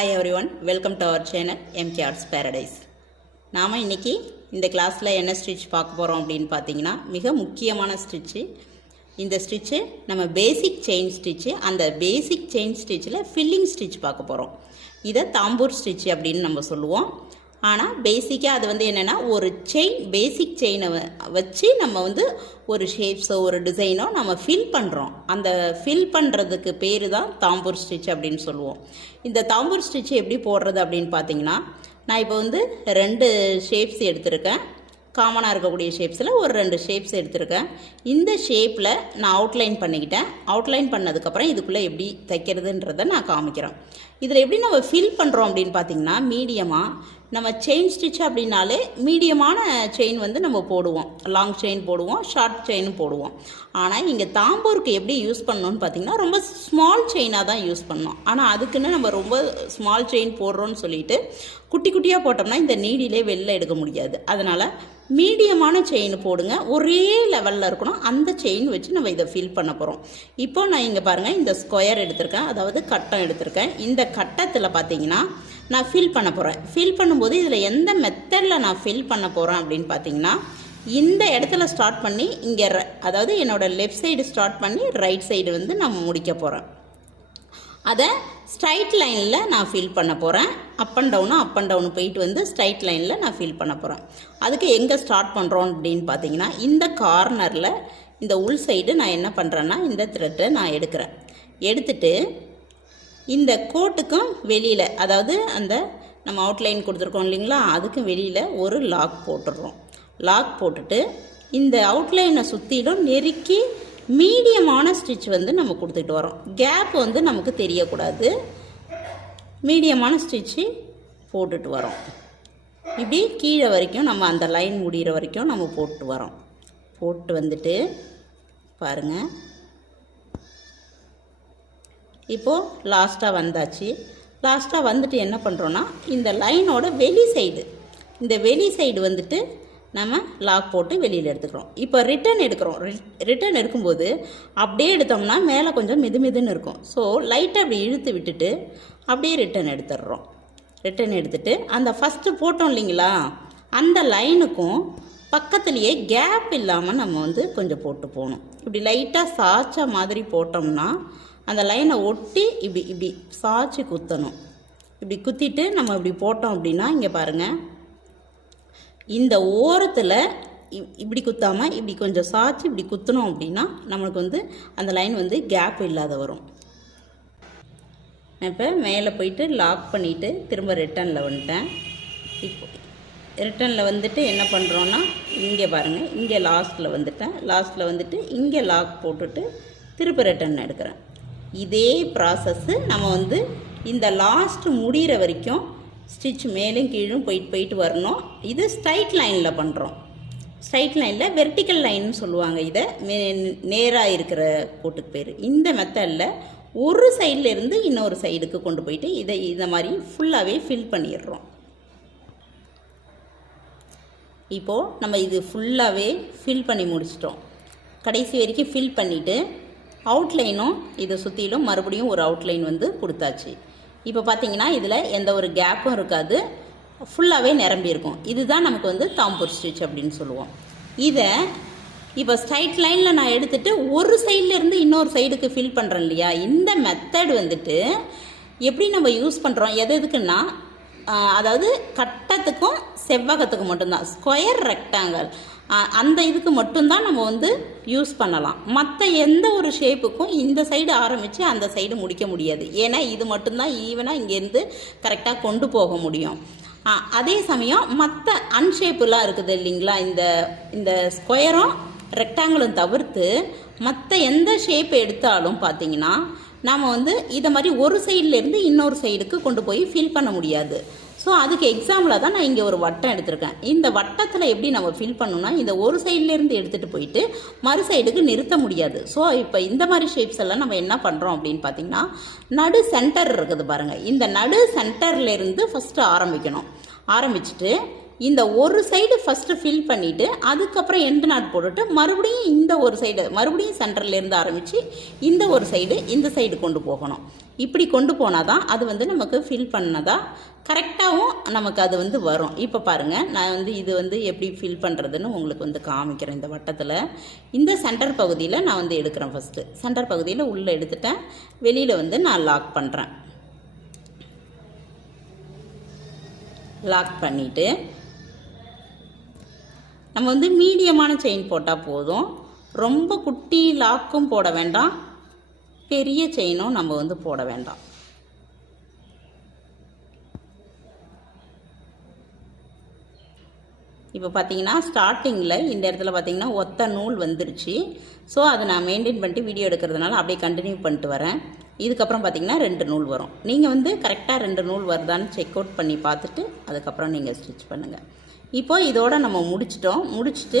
Hi everyone, welcome to our channel MK arts paradise. நாம் இன்றைக்கி இந்த கிளாஸில் என்ன ஸ்டிச் பார்க்க போகிறோம் அப்படின்னு பார்த்தீங்கன்னா, மிக முக்கியமான ஸ்டிச்சு. இந்த ஸ்டிச்சு நம்ம பேசிக் செயின் ஸ்டிச்சு. அந்த பேசிக் செயின் ஸ்டிச்சில் ஃபில்லிங் ஸ்டிச் பார்க்க போகிறோம். இதை தாம்பூர் ஸ்டிச் அப்படின்னு நம்ம சொல்லுவோம். ஆனால் பேசிக்காக அது என்னென்னா, ஒரு செயின், பேசிக் செயினை வச்சு நம்ம ஒரு ஷேப்ஸோ ஒரு டிசைனோ நம்ம ஃபில் பண்ணுறோம். அந்த ஃபில் பண்ணுறதுக்கு பேர் தான் தாம்பூர் ஸ்டிச் அப்படின்னு சொல்லுவோம். இந்த தாம்பூர் ஸ்டிச் எப்படி போடுறது அப்படின்னு பார்த்தீங்கன்னா, நான் இப்போ 2 ஷேப்ஸ் எடுத்திருக்கேன். காமனாக இருக்கக்கூடிய ஷேப்ஸில் ஒரு 2 ஷேப்ஸ் எடுத்திருக்கேன். இந்த ஷேப்பில் நான் அவுட்லைன் பண்ணிக்கிட்டேன். அவுட்லைன் பண்ணதுக்கப்புறம் இதுக்குள்ளே எப்படி தைக்கிறதுன்றதை நான் காமிக்கிறேன். இதில் எப்படி நம்ம ஃபில் பண்ணுறோம் அப்படின்னு பார்த்தீங்கன்னா, மீடியமாக நம்ம செயின் ஸ்டிச் அப்படின்னாலே மீடியமான செயின் நம்ம போடுவோம். லாங் செயின் போடுவோம், ஷார்ட் செயினும் போடுவோம். ஆனால் இங்கே தாம்பூருக்கு எப்படி யூஸ் பண்ணணும்னு பார்த்தீங்கன்னா, ரொம்ப ஸ்மால் செயினாக தான் யூஸ் பண்ணோம். ஆனால் அதுக்குன்னு நம்ம ரொம்ப ஸ்மால் செயின் போடுறோன்னு சொல்லிட்டு குட்டி குட்டியாக போட்டோம்னா இந்த நீடிலே வெளில எடுக்க முடியாது. அதனால் மீடியமான செயின் போடுங்க, ஒரே லெவலில் இருக்கணும். அந்த செயின் வச்சு நம்ம இதை ஃபில் பண்ண போகிறோம். இப்போ நான் இங்கே பாருங்கள், இந்த ஸ்கொயர் எடுத்திருக்கேன், அதாவது கட்டம் எடுத்திருக்கேன். இந்த கட்டத்தில் பார்த்தீங்கன்னா நான் ஃபில் பண்ண போகிறேன். ஃபில் பண்ணும்போது இதில் எந்த மெத்தடில் நான் ஃபில் பண்ண போகிறேன் அப்படின்னு பார்த்தீங்கன்னா, இந்த இடத்துல ஸ்டார்ட் பண்ணி இங்கே, அதாவது என்னோடய லெஃப்ட் சைடு ஸ்டார்ட் பண்ணி ரைட் சைடு நம்ம முடிக்க போகிறேன். அதை ஸ்ட்ரைட் லைனில் நான் ஃபில் பண்ண போகிறேன். அப் அண்ட் டவுனு போயிட்டு ஸ்ட்ரைட் லைனில் நான் ஃபில் பண்ண போகிறேன். அதுக்கு எங்கே ஸ்டார்ட் பண்ணுறோம் அப்படின்னு பார்த்தீங்கன்னா, இந்த கார்னரில் இந்த உள் சைடு நான் என்ன பண்ணுறேன்னா, இந்த த்ரெட்டை நான் எடுக்கிறேன். எடுத்துட்டு இந்த கோட்டுக்கும் வெளியில், அதாவது அந்த நம்ம அவுட்லைன் கொடுத்துருக்கோம் இல்லைங்களா, அதுக்கும் வெளியில் ஒரு லாக் போட்டுடுறோம். லாக் போட்டுட்டு இந்த அவுட்லைனை சுற்றிலும் நெருக்கி மீடியமான ஸ்டிச் நம்ம கொடுத்துட்டு வரோம். கேப் நமக்கு தெரியக்கூடாது. மீடியமான ஸ்டிச்சு போட்டுட்டு வரோம். இப்படி கீழே வரைக்கும் நம்ம அந்த லைன் முடிகிற வரைக்கும் நம்ம போட்டு வரோம். போட்டு வந்துட்டு பாருங்கள், இப்போது லாஸ்ட்டாக வந்தாச்சு. லாஸ்ட்டாக வந்துட்டு என்ன பண்ணுறோன்னா, இந்த லைனோட வெளி சைடு, இந்த வெளி சைடு நம்ம லாக் போட்டு வெளியில் எடுத்துக்கிறோம். இப்போ ரிட்டன் எடுக்கிறோம். ரிட்டன் எடுக்கும்போது அப்படியே எடுத்தோம்னா மேலே கொஞ்சம் மெதுன்னு இருக்கும். ஸோ லைட்டாக அப்படி இழுத்து விட்டுட்டு அப்படியே ரிட்டன் எடுத்துடுறோம். ரிட்டன் எடுத்துட்டு அந்த ஃபஸ்ட்டு போட்டோம் இல்லைங்களா, அந்த லைனுக்கும் பக்கத்துலேயே கேப் இல்லாமல் நம்ம கொஞ்சம் போட்டு போகணும். இப்படி லைட்டாக சாய்ச்ச மாதிரி போட்டோம்னா அந்த லைனை ஒட்டி இப்படி சாய்ச்சி குத்தணும். இப்படி குத்திட்டு நம்ம இப்படி போட்டோம் அப்படின்னா, இங்கே பாருங்கள், இந்த ஓரத்தில் இப்படி குத்தாமல் இப்படி கொஞ்சம் சாய்ச்சி இப்படி குத்தணும் அப்படின்னா நம்மளுக்கு அந்த லைன் கேப் இல்லாத வரும். நான் இப்போ மேலே போயிட்டு லாக் பண்ணிவிட்டு திரும்ப ரிட்டனில் வந்துட்டேன். இப்போ ரிட்டனில் என்ன பண்ணுறோன்னா, இங்கே பாருங்கள், இங்கே லாஸ்ட்டில் வந்துட்டேன். லாஸ்ட்டில் இங்கே லாக் போட்டுட்டு திரும்ப ரிட்டன் எடுக்கிறேன். இதே ப்ராசஸ்ஸு நம்ம இந்த லாஸ்ட்டு முடிகிற வரைக்கும் ஸ்டிச் மேலும் கீழும் போயிட்டு வரணும். இது ஸ்ட்ரைட் லைனில் பண்ணுறோம். ஸ்ட்ரைட் லைனில் வெர்டிக்கல் லைன்னு சொல்லுவாங்க. இதை நேராக இருக்கிற கோட்டுக்கு பேர். இந்த மெத்தடில் ஒரு சைடில் இருந்து இன்னொரு சைடுக்கு கொண்டு போயிட்டு இதை இந்த மாதிரி ஃபுல்லாகவே ஃபில் பண்ணிடுறோம். இப்போது நம்ம இது ஃபுல்லாகவே ஃபில் பண்ணி முடிச்சிட்டோம். கடைசி வரைக்கும் ஃபில் பண்ணிவிட்டு அவுட்லைனும் இதை சுற்றிலும் மறுபடியும் ஒரு அவுட்லைன் கொடுத்தாச்சு. இப்போ பார்த்தீங்கன்னா இதில் எந்த ஒரு கேப்பும் இருக்காது, ஃபுல்லாகவே நிரம்பியிருக்கும். இதுதான் நமக்கு தாம்பூர் ஸ்டிச் அப்படின்னு சொல்லுவோம். இதை இப்போ ஸ்ட்ரைட் லைனில் நான் எடுத்துகிட்டு ஒரு சைட்லேருந்து இன்னொரு சைடுக்கு ஃபில் பண்ணுறேன் இல்லையா, இந்த மெத்தட் எப்படி நம்ம யூஸ் பண்ணுறோம், எதுக்குன்னா, அதாவது கட்டத்துக்கும் செவ்வகத்துக்கும் மட்டும்தான், ஸ்கொயர் ரெக்டாங்கிள் அந்த இதுக்கு மட்டும்தான் நம்ம யூஸ் பண்ணலாம். மற்ற எந்த ஒரு ஷேப்புக்கும் இந்த சைடு ஆரம்பித்து அந்த சைடு முடிக்க முடியாது. ஏன்னா இது மட்டும்தான் ஈவனாக இங்கேருந்து கரெக்டாக கொண்டு போக முடியும். அதே சமயம் மற்ற அன்ஷேப்புலாம் இருக்குது இல்லைங்களா, இந்த ஸ்கொயரும் ரெக்டாங்கிளும் தவிர்த்து மற்ற எந்த ஷேப் எடுத்தாலும் பார்த்தீங்கன்னா நாம் இதை மாதிரி ஒரு சைட்லேருந்து இன்னொரு சைடுக்கு கொண்டு போய் ஃபில் பண்ண முடியாது. ஸோ அதுக்கு எக்ஸாம்பிளாக தான் நான் இங்கே ஒரு வட்டம் எடுத்திருக்கேன். இந்த வட்டத்தில் எப்படி நம்ம ஃபில் பண்ணணும்னா, இந்த ஒரு சைட்லேருந்து எடுத்துகிட்டு போயிட்டு மறு சைடுக்கு நிறுத்த முடியாது. ஸோ இப்போ இந்த மாதிரி ஷேப்ஸ் எல்லாம் நம்ம என்ன பண்ணுறோம் அப்படின்னு பார்த்தீங்கன்னா, நடு சென்டர் இருக்குது பாருங்கள், இந்த நடு சென்டர்லேருந்து ஃபஸ்ட்டு ஆரம்பிக்கணும். ஆரம்பிச்சுட்டு இந்த ஒரு சைடு ஃபஸ்ட்டு ஃபில் பண்ணிவிட்டு அதுக்கப்புறம் எண்டு நாட் போட்டுட்டு மறுபடியும் இந்த ஒரு சைடு மறுபடியும் சென்டர்லேருந்து ஆரம்பித்து இந்த ஒரு சைடு இந்த சைடு கொண்டு போகணும். இப்படி கொண்டு போனால் தான் அது வந்து நமக்கு ஃபில் பண்ணதாக கரெக்டாகவும் நமக்கு அது வந்து வரும். இப்போ பாருங்கள், நான் வந்து இது வந்து எப்படி ஃபில் பண்ணுறதுன்னு உங்களுக்கு வந்து காமிக்கிறேன். இந்த வட்டத்தில் இந்த சென்டர் பகுதியில் நான் வந்து எடுக்கிறேன். ஃபஸ்ட்டு சென்டர் பகுதியில் உள்ளே எடுத்துட்டேன், வெளியில் வந்து நான் லாக் பண்ணுறேன். லாக் பண்ணிவிட்டு நம்ம வந்து மீடியமான செயின் போட்டால் போதும். ரொம்ப குட்டி லாக்கும் போட வேண்டாம், பெரிய செயினும் நம்ம வந்து போட வேண்டாம். இப்போ பார்த்தீங்கன்னா ஸ்டார்டிங்கில் இந்த இடத்துல பார்த்தீங்கன்னா ஒத்த நூல் வந்துருச்சு. ஸோ அதை நான் மெயின்டைன் பண்ணிட்டு வீடியோ எடுக்கிறதுனால அப்படியே கண்டினியூ பண்ணிட்டு வரேன். இதுக்கப்புறம் பார்த்தீங்கன்னா 2 நூல் வரும். நீங்கள் வந்து கரெக்டாக 2 நூல் வருதான்னு செக் அவுட் பண்ணி பார்த்துட்டு அதுக்கப்புறம் நீங்கள் ஸ்டிச் பண்ணுங்கள். இப்போ இதோட நம்ம முடிச்சிட்டோம். முடிச்சுட்டு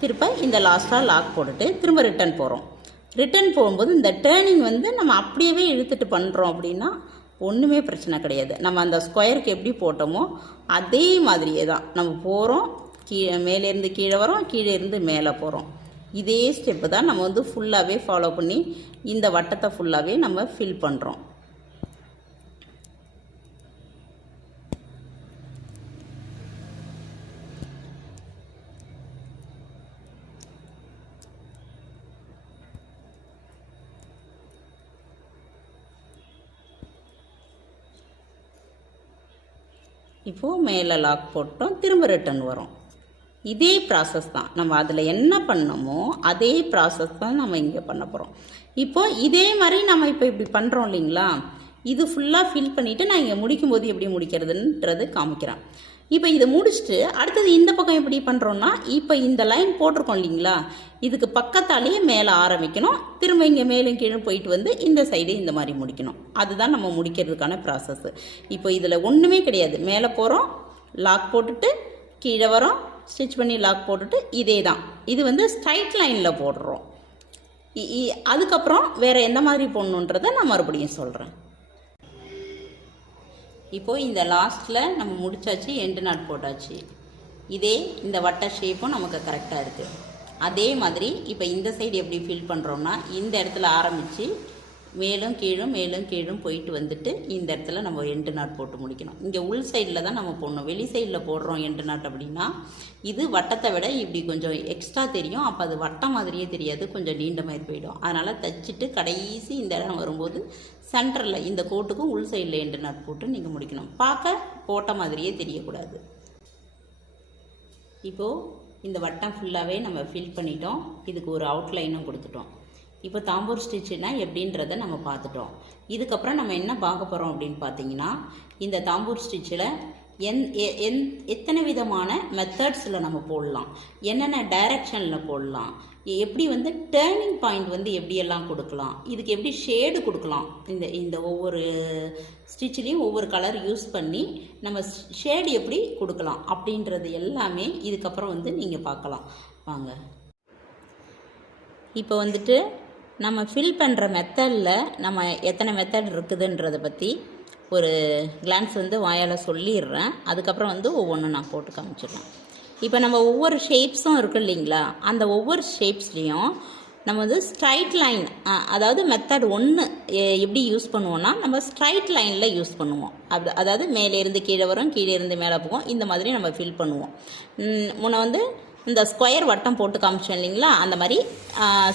திரும்ப இந்த லாஸ்ட்டாக லாக் போட்டுட்டு திரும்ப ரிட்டன் போகிறோம். ரிட்டன் போகும்போது இந்த டேர்னிங் வந்து நம்ம அப்படியே இழுத்துட்டு பண்ணுறோம் அப்படின்னா ஒன்றுமே பிரச்சனை கிடையாது. நம்ம அந்த ஸ்கொயருக்கு எப்படி போட்டோமோ அதே மாதிரியே தான் நம்ம போகிறோம். மேலேருந்து கீழே வரோம், கீழே இருந்து மேலே போகிறோம். இதே ஸ்டெப்பு தான் நம்ம வந்து ஃபுல்லாகவே ஃபாலோ பண்ணி இந்த வட்டத்தை ஃபுல்லாகவே நம்ம ஃபில் பண்ணுறோம். இப்போது மேலே லாக் போட்டோம், திரும்ப ரிட்டன் வரும். இதே ப்ராசஸ் தான் நம்ம அதில் என்ன பண்ணோமோ அதே ப்ராசஸ் தான் நம்ம இங்கே பண்ண போகிறோம். இப்போது இதே மாதிரி நம்ம இப்போ இப்படி பண்ணுறோம் இல்லைங்களா, இது ஃபுல்லாக ஃபில் பண்ணிவிட்டு நான் இங்கே முடிக்கும்போது எப்படி முடிக்கிறதுன்றது காமிக்கிறேன். இப்போ இதை முடிச்சுட்டு அடுத்தது இந்த பக்கம் எப்படி பண்ணுறோன்னா, இப்போ இந்த லைன் போட்டிருக்கோம் இல்லைங்களா, இதுக்கு பக்கத்தாலேயே மேலே ஆரம்பிக்கணும், திரும்ப இங்கே மேலும் கீழே போயிட்டு வந்து இந்த சைடு இந்த மாதிரி முடிக்கணும். அதுதான் நம்ம முடிக்கிறதுக்கான ப்ராசஸ்ஸு. இப்போ இதில் ஒன்றுமே கிடையாது. மேலே போகிறோம், லாக் போட்டுட்டு கீழே வரோம், ஸ்டிச் பண்ணி லாக் போட்டுட்டு இதே தான். இது வந்து ஸ்ட்ரைட் லைனில் போடுறோம். அதுக்கப்புறம் வேறு எந்த மாதிரி போடணுன்றதை நான் மறுபடியும் சொல்கிறேன். இப்போது இந்த லாஸ்ட்டில் நம்ம முடிச்சாச்சு, எண்டு நாட் போட்டாச்சு. இதே இந்த வட்ட ஷேப்பும் நமக்கு கரெக்டாக இருக்குது. அதே மாதிரி இப்போ இந்த சைடு எப்படி ஃபில் பண்ணுறோன்னா, இந்த இடத்துல ஆரம்பித்து மேலும் கீழும் போயிட்டு வந்துட்டு இந்த இடத்துல நம்ம எண்டு நாட் போட்டு முடிக்கணும். இங்கே உள் சைடில் தான் நம்ம போடணும். வெளி சைடில் போடுறோம் எண்டு நாட் அப்படின்னா இது வட்டத்தை விட இப்படி கொஞ்சம் எக்ஸ்ட்ரா தெரியும். அப்போ அது வட்டம் மாதிரியே தெரியாது, கொஞ்சம் நீண்ட மாதிரி போயிடும். அதனால் தைச்சிட்டு கடைசி இந்த இடம் வரும்போது சென்டரில் இந்த கோட்டுக்கும் உள் சைடில் எண்டு நாட் போட்டு நீங்கள் முடிக்கணும். பார்க்க போட்ட மாதிரியே தெரியக்கூடாது. இப்போது இந்த வட்டம் ஃபுல்லாகவே நம்ம ஃபில் பண்ணிட்டோம். இதுக்கு ஒரு அவுட்லைனும் கொடுத்துட்டோம். இப்போ தாம்பூர் ஸ்டிச்சுனா எப்படின்றத நம்ம பார்த்துட்டோம். இதுக்கப்புறம் நம்ம என்ன பார்க்க போகிறோம் அப்படின்னு பார்த்தீங்கன்னா, இந்த தாம்பூர் ஸ்டிச்சில் எத்தனை விதமான மெத்தட்ஸில் நம்ம போடலாம், என்னென்ன டைரக்ஷனில் போடலாம், எப்படி வந்து டேர்னிங் பாயிண்ட் வந்து எப்படியெல்லாம் கொடுக்கலாம், இதுக்கு எப்படி ஷேடு கொடுக்கலாம், இந்த ஒவ்வொரு ஸ்டிச்சிலையும் ஒவ்வொரு கலர் யூஸ் பண்ணி நம்ம ஷேடு எப்படி கொடுக்கலாம் அப்படின்றது எல்லாமே இதுக்கப்புறம் வந்து நீங்கள் பார்க்கலாம். வாங்க. இப்போ வந்துட்டு நம்ம ஃபில் பண்ணுற மெத்தடில் நம்ம எத்தனை மெத்தட் இருக்குதுன்றதை பற்றி ஒரு கிளான்ஸ் வந்து வாயால் சொல்லிடுறேன். அதுக்கப்புறம் வந்து ஒவ்வொன்றும் நான் போட்டு காமிச்சிடுறேன். இப்போ நம்ம ஒவ்வொரு ஷேப்ஸும் இருக்குது இல்லைங்களா, அந்த ஒவ்வொரு ஷேப்ஸ்லேயும் நம்ம வந்து ஸ்ட்ரைட் லைன், அதாவது மெத்தட் 1 எப்படி யூஸ் பண்ணுவோன்னா, நம்ம ஸ்ட்ரைட் லைனில் யூஸ் பண்ணுவோம். அதாவது மேலேருந்து கீழே வரும், கீழே இருந்து மேலே போகும், இந்த மாதிரி நம்ம ஃபில் பண்ணுவோம். முன்ன வந்து இந்த ஸ்கொயர் வட்டம் போட்டு காமிச்சோம் இல்லைங்களா, அந்த மாதிரி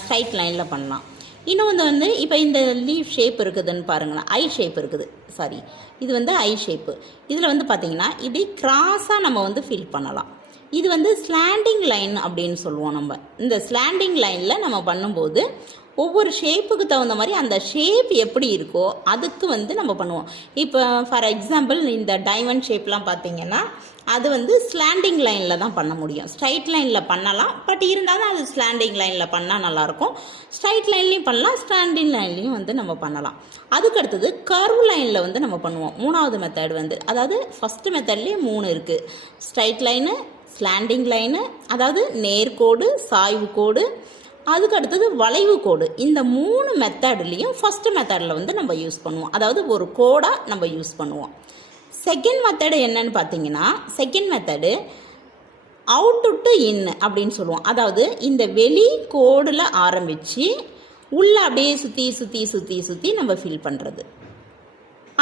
ஸ்ட்ரைட் லைனில் பண்ணலாம். இன்னொன்று வந்து இப்போ இந்த லீஃப் ஷேப் இருக்குதுன்னு பாருங்களேன், ஐ ஷேப் இருக்குது, சாரி இது வந்து ஐ ஷேப்பு. இதில் வந்து பார்த்திங்கன்னா இப்படி கிராஸாக நம்ம வந்து ஃபில் பண்ணலாம். இது வந்து ஸ்லாண்டிங் லைன் அப்படின்னு சொல்லுவோம். நம்ம இந்த ஸ்லாண்டிங் லைனில் நம்ம பண்ணும்போது ஒவ்வொரு ஷேப்புக்கு தகுந்த மாதிரி அந்த ஷேப் எப்படி இருக்கோ அதுக்கு வந்து நம்ம பண்ணுவோம். இப்போ ஃபார் எக்ஸாம்பிள் இந்த டைமண்ட் ஷேப்லாம் பார்த்திங்கன்னா அது வந்து ஸ்லாண்டிங் லைனில் தான் பண்ண முடியும். ஸ்ட்ரைட் லைனில் பண்ணலாம், பட் இருந்தாலும் அது ஸ்லாண்டிங் லைனில் பண்ணால் நல்லாயிருக்கும். ஸ்ட்ரைட் லைன்லேயும் பண்ணலாம், ஸ்டாண்டிங் லைன்லேயும் வந்து நம்ம பண்ணலாம். அதுக்கடுத்தது கர்வ் லைனில் வந்து நம்ம பண்ணுவோம். 3வது மெத்தட் வந்து, அதாவது ஃபஸ்ட்டு மெத்தட்லேயே 3 இருக்குது. ஸ்ட்ரைட் லைனு, ஸ்லாண்டிங் லைனு, அதாவது நேர்கோடு, சாய்வு கோடு, அதுக்கு அடுத்தது வளைவு கோடு. இந்த 3 மெத்தட்லேயும் ஃபஸ்ட்டு மெத்தடில் வந்து நம்ம யூஸ் பண்ணுவோம். அதாவது ஒரு கோடாக நம்ம யூஸ் பண்ணுவோம். செகண்ட் மெத்தடு என்னன்னு பார்த்தீங்கன்னா, second method out to in அப்படின்னு சொல்லுவோம். அதாவது இந்த வெளி கோடில் ஆரம்பித்து உள்ளே அப்படியே சுற்றி சுற்றி சுற்றி சுற்றி நம்ம ஃபில் பண்ணுறது.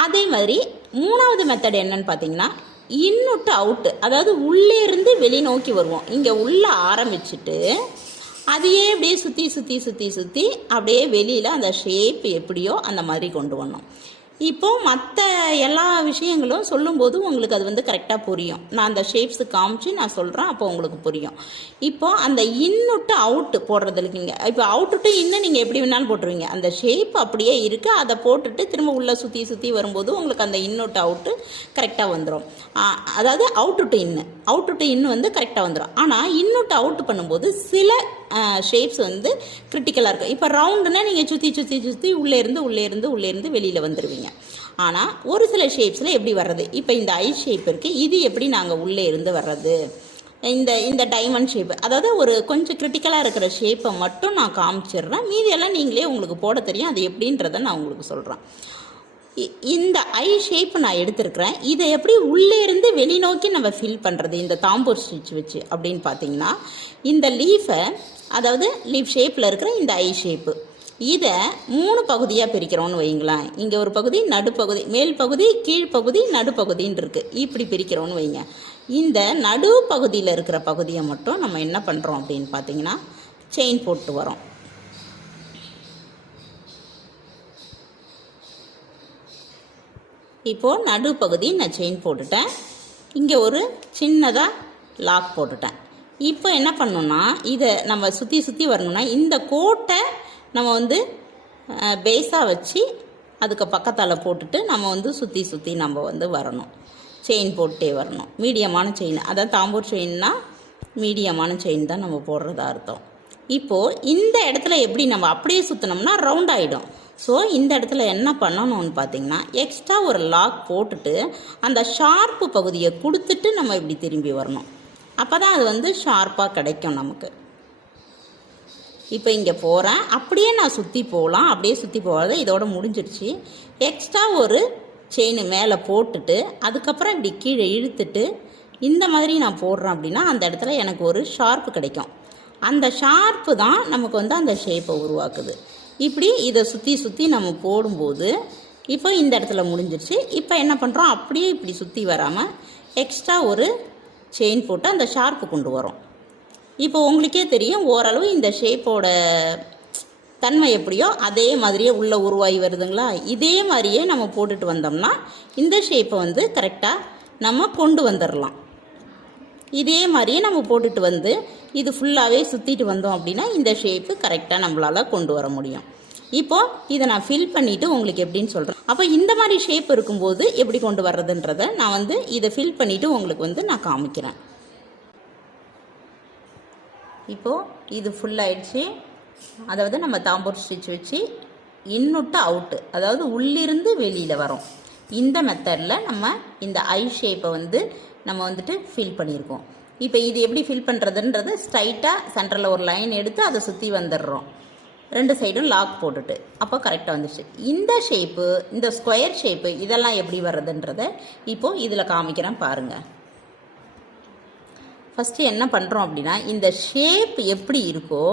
அதே மாதிரி மூணாவது மெத்தட் என்னன்னு பார்த்தீங்கன்னா, இன்னு டு அவுட்டு, அதாவது உள்ளே இருந்து வெளி நோக்கி வருவோம். இங்கே உள்ளே ஆரம்பிச்சுட்டு அதையே அப்படியே சுற்றி சுற்றி சுற்றி சுற்றி அப்படியே வெளியில் அந்த ஷேப் எப்படியோ அந்த மாதிரி கொண்டு வரணும். இப்போது மற்ற எல்லா விஷயங்களும் சொல்லும்போது உங்களுக்கு அது கரெக்டாக புரியும். நான் அந்த ஷேப்ஸு காமிச்சு நான் சொல்கிறேன், அப்போ உங்களுக்கு புரியும். இப்போது அந்த இன்னுட்டு அவுட்டு போடுறது இருக்கீங்க. இப்போ அவுட்டு இன்னும் நீங்கள் எப்படி வேணாலும் போட்டுருவீங்க. அந்த ஷேப் அப்படியே இருக்குது, அதை போட்டுட்டு திரும்ப உள்ளே சுற்றி சுற்றி வரும்போது உங்களுக்கு அந்த இன்னுட்டு அவுட்டு கரெக்டாக வந்துடும். அதாவது அவுட்டு டு இன்னு கரெக்டாக வந்துடும். ஆனால் இன்னுட்டு அவுட்டு பண்ணும்போது சில ஷேப்ஸ் கிரிட்டிக்கலாக இருக்கும். இப்போ ரவுண்டுன்னா நீங்கள் சுற்றி சுற்றி சுற்றி உள்ளேருந்து வெளியில் வந்துடுவீங்க. ஆனால் ஒரு சில ஷேப்ஸில் எப்படி வர்றது, இப்போ இந்த ஐ ஷேப் இருக்குது, இது எப்படி நாங்கள் உள்ளே இருந்து வர்றது, இந்த டைமண்ட் ஷேப், அதாவது ஒரு கொஞ்சம் கிரிட்டிக்கலாக இருக்கிற ஷேப்பை மட்டும் நான் காமிச்சிடுறேன். மீதியெல்லாம் நீங்களே உங்களுக்கு போட தெரியும், அது எப்படின்றத நான் உங்களுக்கு சொல்கிறேன். இந்த ஐ ஷேப் நான் எடுத்துருக்கிறேன். இதை எப்படி உள்ளே இருந்து வெளிநோக்கி நம்ம ஃபில் பண்ணுறது இந்த தாம்பூர் ஸ்டிச் வச்சு அப்படின்னு பார்த்தீங்கன்னா, இந்த லீஃபை, அதாவது லீஃப் ஷேப்பில் இருக்கிற இந்த ஐ ஷேப்பு, இதை 3 பகுதியாக பிரிக்கிறோன்னு வைங்களேன். இங்கே ஒரு பகுதி, நடுப்பகுதி, மேல் பகுதி, கீழ்ப்பகுதி, நடுப்பகுதின்னு இருக்குது. இப்படி பிரிக்கிறோன்னு வைங்க. இந்த நடு பகுதியில் இருக்கிற பகுதியை மட்டும் நம்ம என்ன பண்ணுறோம் அப்படின்னு பார்த்தீங்கன்னா, செயின் போட்டு வரோம். இப்போது நடுப்பகுதி நான் செயின் போட்டுட்டேன். இங்கே ஒரு சின்னதாக லாக் போட்டுட்டேன். இப்போ என்ன பண்ணணுன்னா, இதை நம்ம சுற்றி சுற்றி வரணுன்னா இந்த கோட்டை நம்ம பேஸாக வச்சு அதுக்கு பக்கத்தால் போட்டுட்டு நம்ம சுற்றி சுற்றி நம்ம வரணும். செயின் போட்டே வரணும். மீடியமான செயின், அதாவது தாம்பூர் செயின்னா மீடியமான செயின் தான் நம்ம போடுறதா அர்த்தம். இப்போது இந்த இடத்துல எப்படி நம்ம அப்படியே சுற்றினோம்னா ரவுண்ட் ஆகிடும். ஸோ இந்த இடத்துல என்ன பண்ணணும்னு பார்த்தீங்கன்னா, எக்ஸ்ட்ரா ஒரு லாக் போட்டுட்டு அந்த ஷார்ப்பு பகுதியை கொடுத்துட்டு நம்ம இப்படி திரும்பி வரணும். அப்போ தான் அது ஷார்ப்பாக கிடைக்கும் நமக்கு. இப்போ இங்கே போகிறேன், அப்படியே நான் சுற்றி போகலாம். அப்படியே சுற்றி போகாத, இதோட முடிஞ்சிடுச்சு. எக்ஸ்ட்ரா ஒரு செயின் மேலே போட்டுட்டு அதுக்கப்புறம் இப்படி கீழே இழுத்துட்டு இந்த மாதிரி நான் போடுறேன் அப்படின்னா அந்த இடத்துல எனக்கு ஒரு ஷார்ப்பு கிடைக்கும். அந்த ஷார்ப்பு தான் நமக்கு அந்த ஷேப்பை உருவாக்குது. இப்படி இதை சுற்றி சுற்றி நம்ம போடும்போது இப்போ இந்த இடத்துல முடிஞ்சிருச்சு. இப்போ என்ன பண்ணுறோம், அப்படியே இப்படி சுற்றி வராமல் எக்ஸ்ட்ரா ஒரு செயின் போட்டு அந்த ஷார்ப்பு கொண்டு வரோம். இப்போ உங்களுக்கே தெரியும் ஓரளவு இந்த ஷேப்போட தன்மை எப்படியோ அதே மாதிரியே உள்ளே உருவாகி வருதுங்களா. இதே மாதிரியே நம்ம போட்டுட்டு வந்தோம்னா இந்த ஷேப்பை கரெக்டாக நம்ம கொண்டு வந்துடலாம். இதே மாதிரியே நம்ம போட்டுட்டு இது ஃபுல்லாகவே சுற்றிட்டு வந்தோம் அப்படின்னா இந்த ஷேப்பு கரெக்டாக நம்மளால் கொண்டு வர முடியும். இப்போது இதை நான் ஃபில் பண்ணிவிட்டு உங்களுக்கு எப்படின்னு சொல்கிறேன். அப்போ இந்த மாதிரி ஷேப் இருக்கும்போது எப்படி கொண்டு வர்றதுன்றதை நான் இதை ஃபில் பண்ணிவிட்டு உங்களுக்கு நான் காமிக்கிறேன். இப்போது இது ஃபுல்லாகிடுச்சு. அதாவது நம்ம தாம்பூர் ஸ்டிச் வச்சு இன்னுட்டு அவுட்டு, அதாவது உள்ளிருந்து வெளியில் வரோம். இந்த மெத்தடில் நம்ம இந்த ஐ ஷேப்பை நம்ம ஃபில் பண்ணியிருக்கோம். இப்போ இது எப்படி ஃபில் பண்ணுறதுன்றது ஸ்ட்ரைட்டாக சென்டரில் ஒரு லைன் எடுத்து அதை சுற்றி வந்துடுறோம். 2 சைடும் லாக் போட்டுட்டு அப்போ கரெக்டாக வந்துடுச்சு. இந்த ஷேப்பு, இந்த ஸ்கொயர் ஷேப்பு, இதெல்லாம் எப்படி வர்றதுன்றதை இப்போது இதில் காமிக்கிறேன் பாருங்கள். ஃபஸ்ட்டு என்ன பண்ணுறோம் அப்படின்னா, இந்த ஷேப் எப்படி இருக்கோ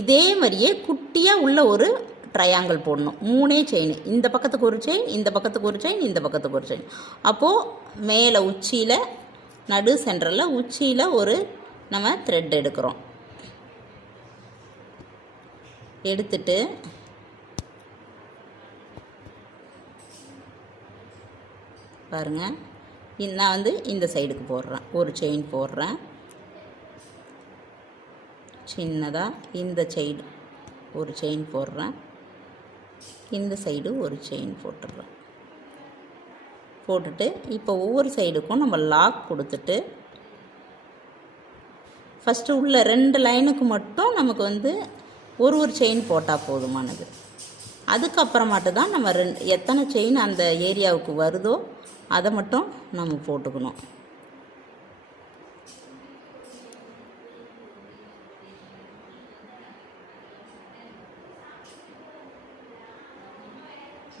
இதே மாதிரியே குட்டியாக உள்ள ஒரு ட்ரையாங்கிள் போடணும். 3 செயின், இந்த பக்கத்துக்கு ஒரு செயின், இந்த பக்கத்துக்கு ஒரு செயின், இந்த பக்கத்துக்கு ஒரு செயின். அப்போது மேலே உச்சியில், நடு சென்டரில் உச்சியில் ஒரு நம்ம த்ரெட் எடுக்கிறோம். எடுத்துட்டு பாருங்கள், நான் இந்த சைடுக்கு போடுறேன், ஒரு செயின் போடுறேன். சின்னதாக இந்த சைடு ஒரு செயின் போடுறேன், இந்த சைடு ஒரு செயின் போட்டுடுறேன். போட்டுட்டு இப்போ ஒவ்வொரு சைடுக்கும் நம்ம லாக் கொடுத்துட்டு ஃபஸ்ட்டு உள்ள 2 லைனுக்கு மட்டும் நமக்கு ஒரு செயின் போட்டால் போதுமானது. அதுக்கப்புறமாட்டு தான் நம்ம எத்தனை செயின் அந்த ஏரியாவுக்கு வருதோ அதை மட்டும் நம்ம போட்டுக்கணும்.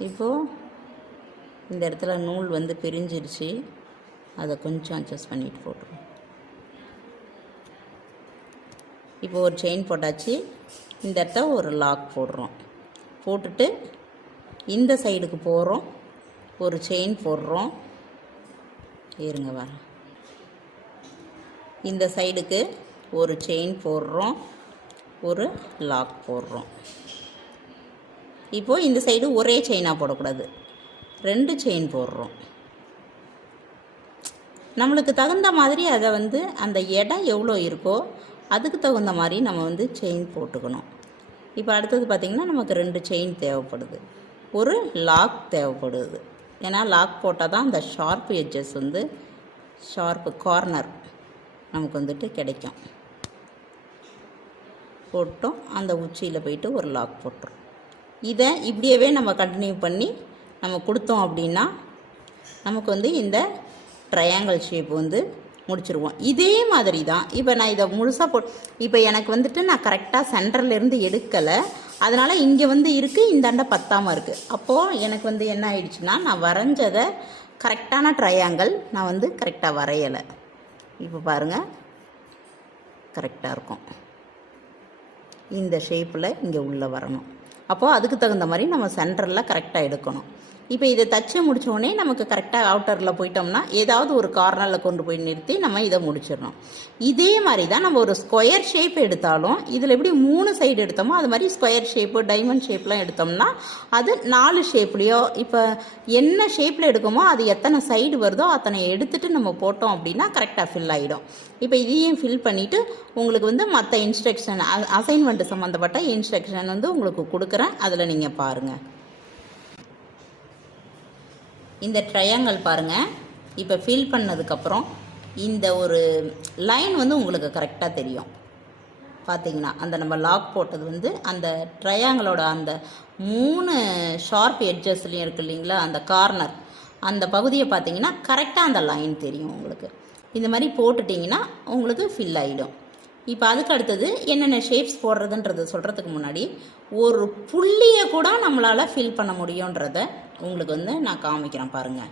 இப்போது இந்த இடத்துல நூல் வந்து பிரிஞ்சிருச்சு, அதை கொஞ்சம் அட்ஜஸ்ட் பண்ணிட்டு போட்டுருவோம். இப்போ ஒரு செயின் போட்டாச்சு. இந்த இடத்த ஒரு லாக் போடுறோம். போட்டுட்டு இந்த சைடுக்கு போகிறோம், ஒரு செயின் போடுறோம். இருங்க வர இந்த சைடுக்கு ஒரு செயின் போடுறோம், ஒரு லாக் போடுறோம். இப்போது இந்த சைடு ஒரே செயினாக போடக்கூடாது, 2 செயின் போடுறோம். நம்மளுக்கு தகுந்த மாதிரி அதை வந்து அந்த இடம் எவ்வளோ இருக்கோ அதுக்கு தகுந்த மாதிரி நம்ம வந்து செயின் போட்டுக்கணும். இப்போ அடுத்தது பார்த்திங்கன்னா நமக்கு 2 செயின் தேவைப்படுது, ஒரு லாக் தேவைப்படுது. ஏன்னா லாக் போட்டால் தான் அந்த ஷார்ப் எட்ஜஸ் வந்து ஷார்ப்பு கார்னர் நமக்கு வந்துட்டு கிடைக்கும். போட்டோம், அந்த உச்சியில் போயிட்டு ஒரு லாக் போட்டுரும். இதை இப்படியே நம்ம கண்டினியூ பண்ணி நம்ம கொடுத்தோம் அப்படின்னா நமக்கு வந்து இந்த ட்ரையாங்கிள் ஷேப் வந்து முடிச்சிருவோம். இதே மாதிரி தான் இப்போ நான் இதை முழுசாக இப்போ எனக்கு வந்துட்டு நான் கரெக்டாக சென்டர்லேருந்து எடுக்கலை, அதனால் இங்கே வந்து இருக்குது, இந்தாண்ட பத்தாமல் இருக்குது. அப்போது எனக்கு வந்து என்ன ஆயிடுச்சுன்னா நான் வரைஞ்சதை கரெக்டான ட்ரையாங்கிள் நான் வந்து கரெக்டாக வரையலை. இப்போ பாருங்கள் கரெக்டாக இருக்கும். இந்த ஷேப்பில் இங்கே உள்ளே வரணும். அப்போது அதுக்கு தகுந்த மாதிரி நம்ம சென்டரில் கரெக்டாக எடுக்கணும். இப்போ இதை தச்சு முடித்தோடனே நமக்கு கரெக்டாக அவுட்டரில் போயிட்டோம்னா ஏதாவது ஒரு கார்னரில் கொண்டு போய் நிறுத்தி நம்ம இதை முடிச்சிடணும். இதே மாதிரி தான் நம்ம ஒரு ஸ்கொயர் ஷேப் எடுத்தாலும் இதில் எப்படி 3 சைடு எடுத்தோமோ அது மாதிரி ஸ்கொயர் ஷேப்பு, டைமண்ட் ஷேப்லாம் எடுத்தோம்னா அது 4 ஷேப்லேயோ, இப்போ என்ன ஷேப்பில் எடுக்குமோ அது எத்தனை சைடு வருதோ அத்தனை எடுத்துகிட்டு நம்ம போட்டோம் அப்படின்னா கரெக்டாக ஃபில் ஆகிடும். இப்போ இதையும் ஃபில் பண்ணிவிட்டு உங்களுக்கு வந்து மற்ற இன்ஸ்ட்ரக்ஷன், அசைன்மெண்ட்டு சம்மந்தப்பட்ட இன்ஸ்ட்ரக்ஷன் வந்து உங்களுக்கு கொடுக்குறேன், அதில் நீங்கள் பாருங்கள். இந்த ட்ரையாங்கிள் பாருங்கள், இப்போ ஃபில் பண்ணதுக்கப்புறம் இந்த ஒரு லைன் வந்து உங்களுக்கு கரெக்டாக தெரியும். பார்த்தீங்கன்னா அந்த நம்ம லாக் போட்டது வந்து அந்த ட்ரையாங்கிளோட அந்த 3 ஷார்ப் எட்ஜஸ்லையும் இருக்குது இல்லைங்களா, அந்த கார்னர் அந்த பகுதியை பார்த்தீங்கன்னா கரெக்டாக அந்த லைன் தெரியும் உங்களுக்கு. இந்த மாதிரி போட்டுட்டிங்கன்னா உங்களுக்கு ஃபில் ஆகிடும். இப்போ அதுக்கு அடுத்தது என்னென்ன ஷேப்ஸ் போடுறதுன்றதை சொல்கிறதுக்கு முன்னாடி ஒரு புள்ளியை கூட நம்மளால் ஃபில் பண்ண முடியுன்றதை உங்களுக்கு வந்து நான் காமிக்கிறேன் பாருங்கள்.